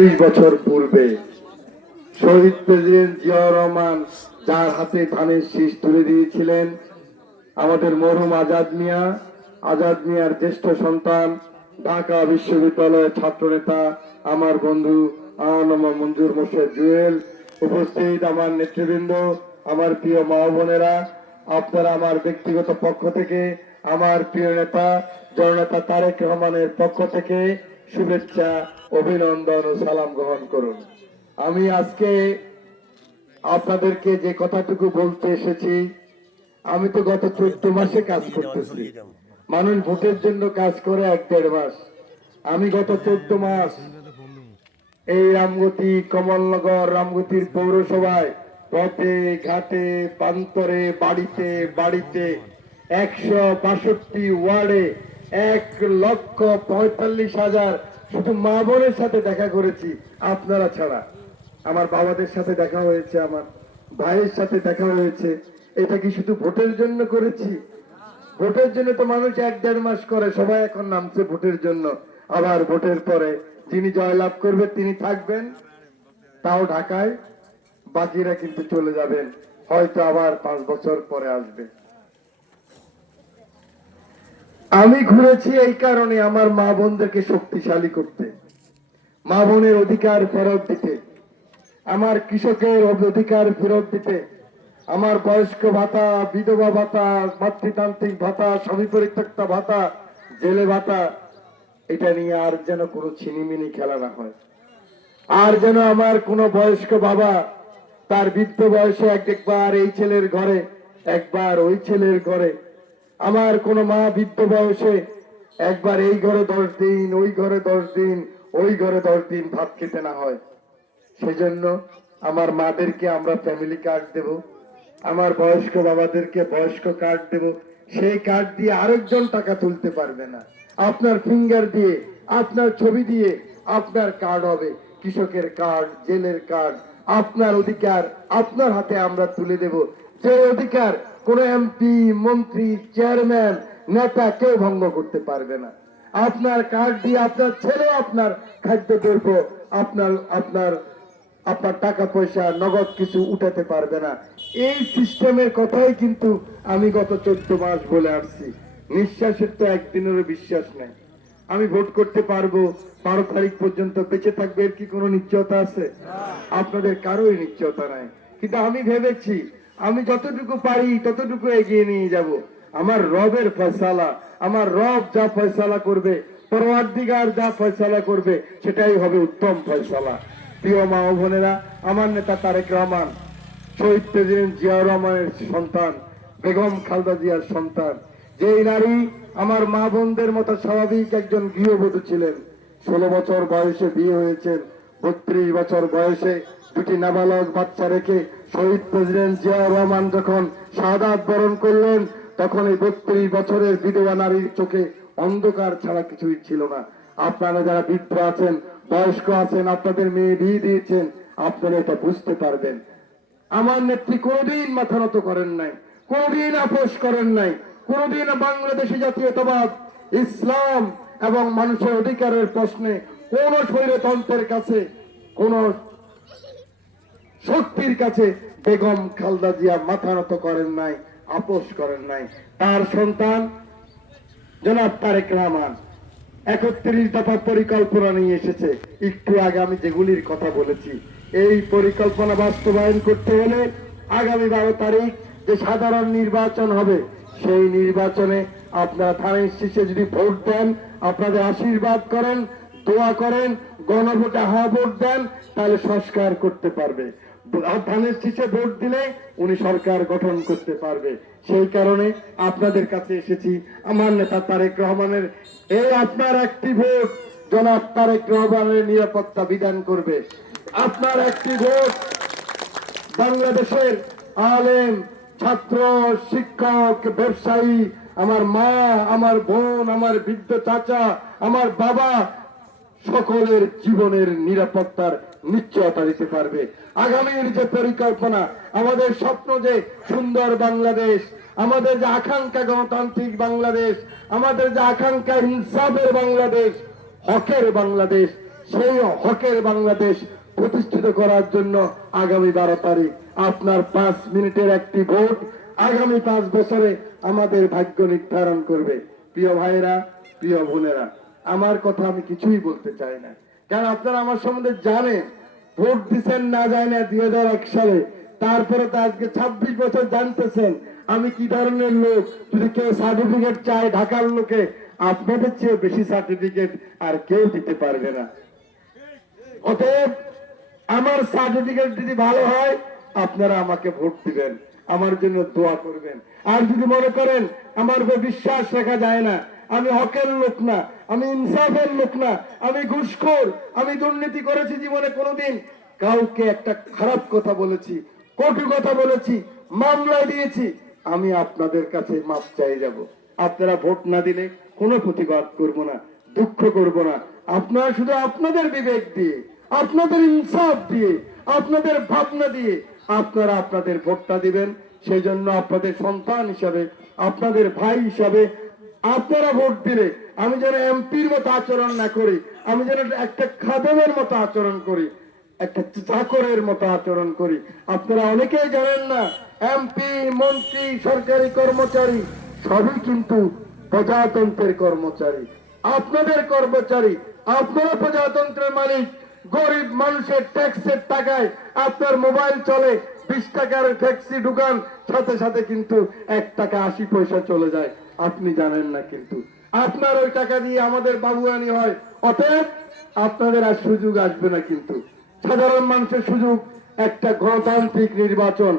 30 বছর পূর্বে শহীদ প্রেসিডেন্ট জিয়াউর রহমান যার হাতে ধানের শীষ তুলে দিয়েছিলেন, আমাদের মরহুম আজাদ মিয়ার জ্যেষ্ঠ সন্তান, ঢাকা বিশ্ববিদ্যালয়ের ছাত্রনেতা, আমার বন্ধু আনমা মঞ্জুর মোর্শেদ জুয়েল, উপস্থিত আমার নেতৃবৃন্দ, আমার প্রিয় মা বোনেরা, আপনারা আমার ব্যক্তিগত পক্ষ থেকে আমার প্রিয় নেতা জননেতা তারেক রহমানের পক্ষ থেকে শুভেচ্ছা, অভিনন্দন ও সালাম গ্রহণ করুন। আমি আজকে আপনাদেরকে যে কথাটুকু বলতে এসেছি, আমি তো গত 14 মাসে কাজ করতেছি। মানুষ ভোটের জন্য কাজ করে 1-1.5 মাস। আমি গত 14 মাস এই রামগতি, কমলনগর, রামগতির পৌরসভায় পথে ঘাটে প্রান্তরে বাড়িতে বাড়িতে 162 ওয়ার্ডে 1,45,000 শুধু মা বোনের সাথে দেখা করেছি। আপনারা ছাড়া আমার বাবাদের সাথে দেখা হয়েছে, আমার ভাইয়ের সাথে দেখা হয়েছে। এটা কি শুধু ভোটের জন্য করেছি? ভোটের জন্য তো মানুষ 1-1.5 মাস করে। সবাই এখন নামছে ভোটের জন্য। আবার ভোটের পরে যিনি জয়লাভ করবে তিনি থাকবেন, তাও ঢাকায়, বাকিরা কিন্তু চলে যাবেন, হয়তো আবার 5 বছর পরে আসবে। আমি ঘুরেছি এই কারণে আমার মা বোনদেরকে শক্তিশালী করতে, মা বোনের অধিকার ফেরত দিতে, আমার কৃষকের অধিকার ফেরত দিতে, আমার বয়স্ক ভাতা, বিধবা ভাতা, মাতৃতান্ত্রিক ভাতা, স্বামী পরিত্যক্তা ভাতা, জেলে ভাতা, এটা নিয়ে আর যেন কোনো ছিনিমিনি খেলা না হয়। আর যেন আমার কোনো বয়স্ক বাবা তার বৃদ্ধ বয়সে একবার এই ছেলের ঘরে, একবার ওই ছেলের ঘরে, আমার কোনো মা বৃদ্ধ বয়সে একবার এই ঘরে 10 দিন, ওই ঘরে 10 দিন, ওই ঘরে 10 দিন ভাত খেতে না হয়। সেজন্য আমার মাদেরকে আমরা ফ্যামিলি কার্ড দেব, আমার বয়স্ক বাবাদেরকে বয়স্ক কার্ড দেব। সেই কার্ড দিয়ে আরেকজন টাকা তুলতে পারবে না। আপনার ফিঙ্গার দিয়ে, আপনার ছবি দিয়ে আপনার কার্ড হবে। কৃষকের কার্ড, জেলের কার্ড, আপনার অধিকার আপনার হাতে আমরা তুলে দেব। যে অধিকার কোনো এমপি, মন্ত্রী, চেয়ারম্যান, নেতা কেউ ভঙ্গ করতে পারবে না। আপনার কার্ড দিয়ে আপনার ছেলে আপনার খাদ্যদ্রব্য, আপনার আপনার আপনার টাকা পয়সা, নগদ কিছু উঠাতে পারবে না। এই সিস্টেমের কথাই কিন্তু আমি গত 14 মাস বলে আসছি। নিঃশ্বাসের তো একদিনেরও বিশ্বাস নাই। আমি ভোট করতে পারবো, 12 তারিখ পর্যন্ত বেঁচে থাকবে, এর কি কোনো নিশ্চয়তা আছে? আপনাদের কারোই নিশ্চয়তা নাই। কিন্তু আমি ভেবেছি আমি যতটুকু পারি ততটুকু এগিয়ে নিয়ে যাব। আমার রবের ফয়সালা, আমার রব যা ফয়সালা করবে, পরওয়ারদিগার যা ফয়সালা করবে, সেটাই হবে উত্তম ফয়সালা। প্রিয় মা ও বোনেরা, আমার নেতা তারেক রহমান শহীদ প্রেসিডেন্ট জিয়াউর রহমানের সন্তান, বেগম খালেদা জিয়ার সন্তান। যেই নারী আমার মা বোনদের মতো স্বাভাবিক একজন গৃহবধূ ছিলেন। 16 বছর বয়সে বিয়ে হয়েছেন, 32 বছর বয়সে 2টি নাবালক বাচ্চা রেখে শহীদ প্রেসিডেন্ট জিয়াউর রহমান যখন শাহাদাত বরণ করলেন, তখন এই 32 বছরের বিধবা নারীর চোখে অন্ধকার ছাড়া কিছুই ছিল না। আপনারা যারা বৃদ্ধ আছেন, বয়স্ক আছেন, আপনাদের মেয়ে বিয়ে দিয়েছেন, আপনারা এটা বুঝতে পারবেন। আমার নেত্রী কোনদিন মাথা নত করেন নাই, কোনদিন আপোষ করেন নাই, কোনদিন বাংলাদেশি জাতীয়তাবাদ, ইসলাম এবং মানুষের অধিকারের প্রশ্নে কোন স্বৈরতন্ত্রের কাছে, কোন শক্তির কাছে বেগম খালেদা জিয়া মাথা নত করেন নাই, আপোষ করেন নাই। তার সন্তান জনাব তারেক রহমান 31 দফা পরিকল্পনা নিয়ে এসেছে। একটু আগে আমি যেগুলির কথা বলেছি, এই পরিকল্পনা বাস্তবায়ন করতে হলে আগামী 12 তারিখ যে সাধারণ নির্বাচন হবে, সেই নির্বাচনে আপনারা ধানের শীষে যদি ভোট দেন, আপনাদের আশীর্বাদ করেন, দোয়া করেন, গণভোটে ভোট দেন, তাহলে সংস্কার করতে পারবে। ধানের শীষে ভোট দিলে উনি সরকার গঠন করতে পারবে। সেই কারণে আপনাদের কাছে এসেছি। আমার নেতা তারেক রহমানের এই আপনার একটি ভোট জনাব তারেক রহমানের নিরাপত্তা বিধান করবে। আপনার একটি ভোট বাংলাদেশের আলেম, ছাত্র, শিক্ষক, ব্যবসায়ী, আমার মা, আমার বোন, আমার বৃদ্ধ চাচা, আমার বাবা, সকলের জীবনের নিরাপত্তার নিশ্চয়তা দিতে পারবে। আগামীর যে পরিকল্পনা, আমাদের স্বপ্ন যে সুন্দর বাংলাদেশ, আমাদের যে আকাঙ্ক্ষা গণতান্ত্রিক বাংলাদেশ, আমাদের যে আকাঙ্ক্ষা ইনসাফের বাংলাদেশ, হকের বাংলাদেশ, সেই হকের বাংলাদেশ প্রতিষ্ঠিত করার জন্য আগামী 12 তারিখ আপনার 5 মিনিটের একটি ভোট আগামী 5 বছরে আমাদের ভাগ্য নির্ধারণ করবে। প্রিয় ভাইরা, প্রিয় বোনেরা, আমার কথা আমি কিছুই বলতে চাই না, কারণ আপনারা আমার সম্বন্ধে জানেন। ভোট দিচ্ছেন না যায় না 2001 সালে, তারপরে তো আজকে 26 বছর জানতেছেন আমি কি ধরনের লোক। যদি কেউ সার্টিফিকেট চায় ঢাকার লোকে, আপনাদের চেয়ে বেশি সার্টিফিকেট আর কেউ দিতে পারবে না। অতএব আমার সার্টিফিকেট যদি ভালো হয় আপনারা আমাকে ভোট দিবেন, আমার জন্য দোয়া করবেন। আর যদি মনে করেন আমার উপর বিশ্বাস রাখা যায় না, আমি হকের লোক না, আমি ইনসাফের লোক না, আমি ঘুষখোর, আমি দুর্নীতি করেছি জীবনে কোনোদিন, কাউকে একটা খারাপ কথা বলেছি, কটু কথা বলেছি, মামলা দিয়েছি, আমি আপনাদের কাছে মাপ চাই যাব। আপনারা ভোট না দিলে কোনো প্রতিবাদ করব না, দুঃখ করব না। আপনারা শুধু আপনাদের বিবেক দিয়ে, আপনাদের ইনসাফ দিয়ে, আপনাদের ভাবনা দিয়ে আপনারা আপনাদের ভোটটা দিবেন। সেই জন্য আপনাদের সন্তান হিসাবে, আপনাদের ভাই হিসাবে আপনারা ভোট দিলে আমি যেন এমপির মতো আচরণ না করি, আমি যেন একটা খাদেমের মতো আচরণ করি, একটা চাকরের মতো আচরণ করি। আপনারা অনেকেই জানেন না, এমপি, মন্ত্রী, সরকারি কর্মচারী সবই কিন্তু প্রজাতন্ত্রের কর্মচারী, আপনাদের কর্মচারী। আপনারা প্রজাতন্ত্রের মালিক। গরিব মানুষের ট্যাক্সের টাকায় আপনার মোবাইল চলে, 20 টাকার ট্যাক্সি ঢুকান, সাথে সাথে কিন্তু 1 টাকা 80 পয়সা চলে যায়, আপনি জানেন না। কিন্তু আপনার ওই টাকা দিয়ে আমাদের বাবুয়ানি হয়। অতএব আপনাদের আর সুযোগ আসবে না। কিন্তু সাধারণ মানুষের সুযোগ একটা গণতান্ত্রিক নির্বাচন,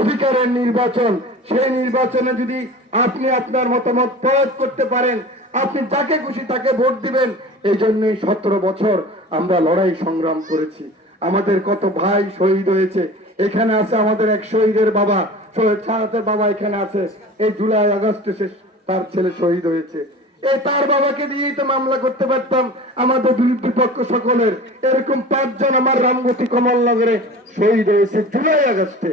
অধিকারের নির্বাচন। সেই নির্বাচনে যদি আপনি আপনার মতামত প্রয়োগ করতে পারেন, আপনি যাকে খুশি তাকে ভোট দিবেন। এই জন্যই 17 বছর আমরা লড়াই সংগ্রাম করেছি। আমাদের কত ভাই শহীদ হয়েছে। এখানে আছে আমাদের এক শহীদের বাবা, শহীদ ছাড়াতের বাবা এখানে আছে। এই জুলাই আগস্টে তার ছেলে শহীদ হয়েছে। এই তার বাবাকে দিয়েই তো মামলা করতে পারতাম আমাদের বিপক্ষ সকলের। এরকম 5 জন আমার রামগতি কমলনগরে শহীদ হয়েছে জুলাই আগস্টে।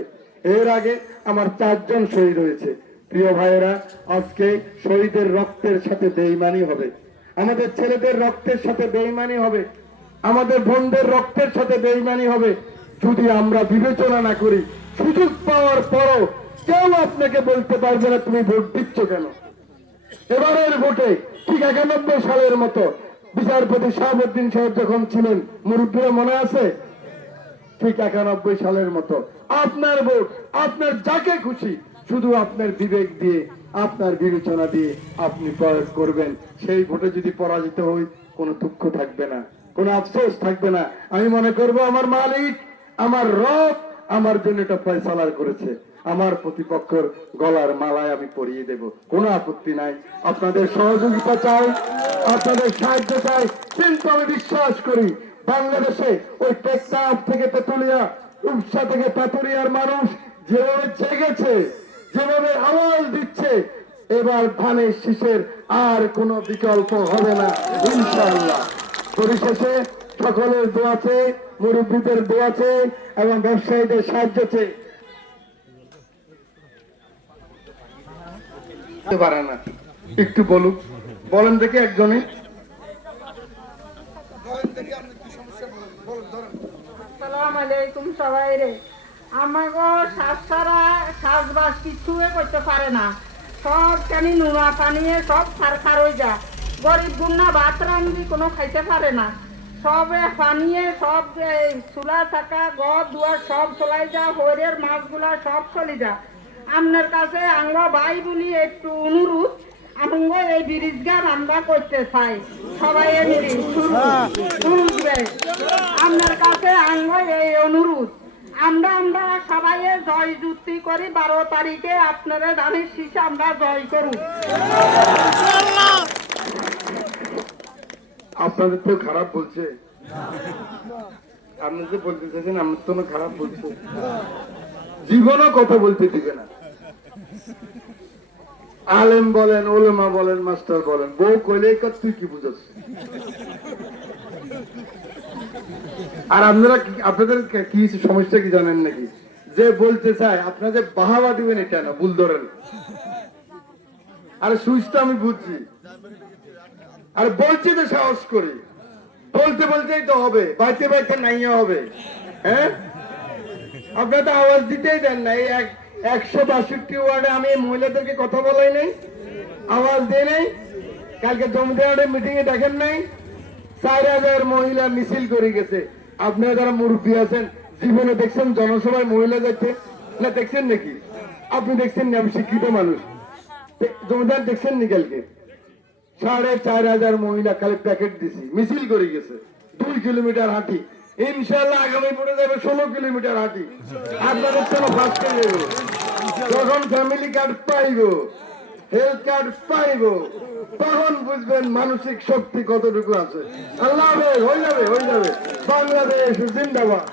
এর আগে আমার 4 জন শহীদ হয়েছে। প্রিয় ভাইয়েরা, আজকে শহীদের রক্তের সাথে বেঈমানি হবে, আমাদের ছেলেদের রক্তের সাথে বেঈমানি হবে, আমাদের বোনদের রক্তের সাথে বেঈমানি হবে যদি আমরা বিবেচনা না করি। সুযোগ পাওয়ার পরও কেউ আপনাকে বলতে পারবে না তুমি ভোট দিচ্ছ কেন। এবারের ভোটে ঠিক 91 সালের মতো বিচারপতি শাহাবুদ্দিন সাহেব যখন ছিলেন, মুরব্বীরা মনে আছে, ঠিক 91 সালের মতো আপনার ভোট আপনার যাকে খুশি শুধু আপনার বিবেক দিয়ে, আপনার বিবেচনা দিয়ে আপনি প্রয়োগ করবেন। সেই ভোটে যদি পরাজিত হই কোনো দুঃখ থাকবে না, কোনো আফসোস থাকবে না। আমি মনে করব আমার মালিক, আমার রব আমার জন্য এটা ফয়সালা করেছে, আমার প্রতিপক্ষের গলার মালায় আমি পরিয়ে দেব, কোনো আপত্তি নাই। আপনাদের সহযোগিতা চাই, আপনাদের সাহায্য চাই। কিন্তু আমি বিশ্বাস করি বাংলাদেশে ওই টেকনাফ থেকে তেতুলিয়া, রূপসা থেকে পাতুরিয়ার মানুষ যেভাবে জেগেছে, যেভাবে আওয়াজ দিচ্ছে, এবার ধানের শীষের আর কোনো বিকল্প হবে না ইনশাআল্লাহ। পরিশেষে সকলের দোয়া চেয়ে, মুরব্বীদের দোয়া চেয়ে এবং ব্যবসায়ীদের সাহায্য চেয়ে পারে না। একটু বলুক, বলেন দেখে একজনে। আসসালামু আলাইকুম সবাই রে। আমাকে সারা শ্বাসবাস কিছু করতে পারে না, সব কানি নুনা পানিয়ে সব খার হয়ে যা। গরিব গুন্না ভাত রান্ধি কোনো খাইতে পারে না, সবে পানিয়ে সব চুলা থাকা ঘর দুয়ার সব চলাই যা, হরের মাছগুলা সব চলে যা। আপনার কাছে আঙ্গ ভাই বলি একটু অনুরোধ, আঙ্গ এই ব্রিজ গান আমরা করতে চাই সবাই মিলি আপনার কাছে আঙ্গ এই অনুরোধ। আমরা সবাই জয় যুক্তি করি 12 তারিখে আপনারা ধানের শীষে আমরা জয় করুন। আপনাদের তো খারাপ বলছে, আপনি যে বলতে চাইছেন আমার তো খারাপ বলছে, জীবনও কথা বলতে দিবে না। আলেম বলেন, ওলেমা বলেন, মাস্টার বলেন, বউ কইলে তুই কি বুঝাস? আর আপনারা আপনাদের কি সমস্যা কি জানেন নাকি? যে বলতে চায় আপনারা যে বাহাবা দিবেন এটা না, ভুল ধরেন। আর সুইচটা আমি বুঝছি, আর বলছি তো সাহস করি, বলতে বলতেই তো হবে, বাইতে বাইতে নাইয়া হবে। হ্যাঁ, আপনারা তো আওয়াজ দিতেই দেন না। এই 162 ওয়ার্ডে আমি এই মহিলাদেরকে কথা বলাই নাই, আওয়াজ দিয়ে নাই। কালকে জমদেহাটে মিটিং এ দেখেন নাই, 4000 মহিলা মিছিল করে গেছে। আপনারা যারা মুরব্বী আছেন, জীবনে দেখছেন জনসভায় মহিলা যাচ্ছে না? দেখছেন নাকি? আপনি দেখছেন না? আমি শিক্ষিত মানুষ। জমিদার দেখছেন নি? কালকে 4500 মহিলা কালে প্যাকেট দিছি, মিছিল করে গেছে। 2 কিলোমিটার হাঁটি, ইনশাল্লাহ আগামী পড়ে যাবে 16 কিলোমিটার হাঁটি। আপনাদের জন্য ফার্স্ট যাবে। যখন ফ্যামিলি কার্ড পাইব, হেলথ কার্ড পাইব, তখন বুঝবেন মানসিক শক্তি কতটুকু আছে। আল্লাহ হাফেজ। হয়ে যাবে, হয়ে যাবে। বাংলাদেশ জিন্দাবাদ।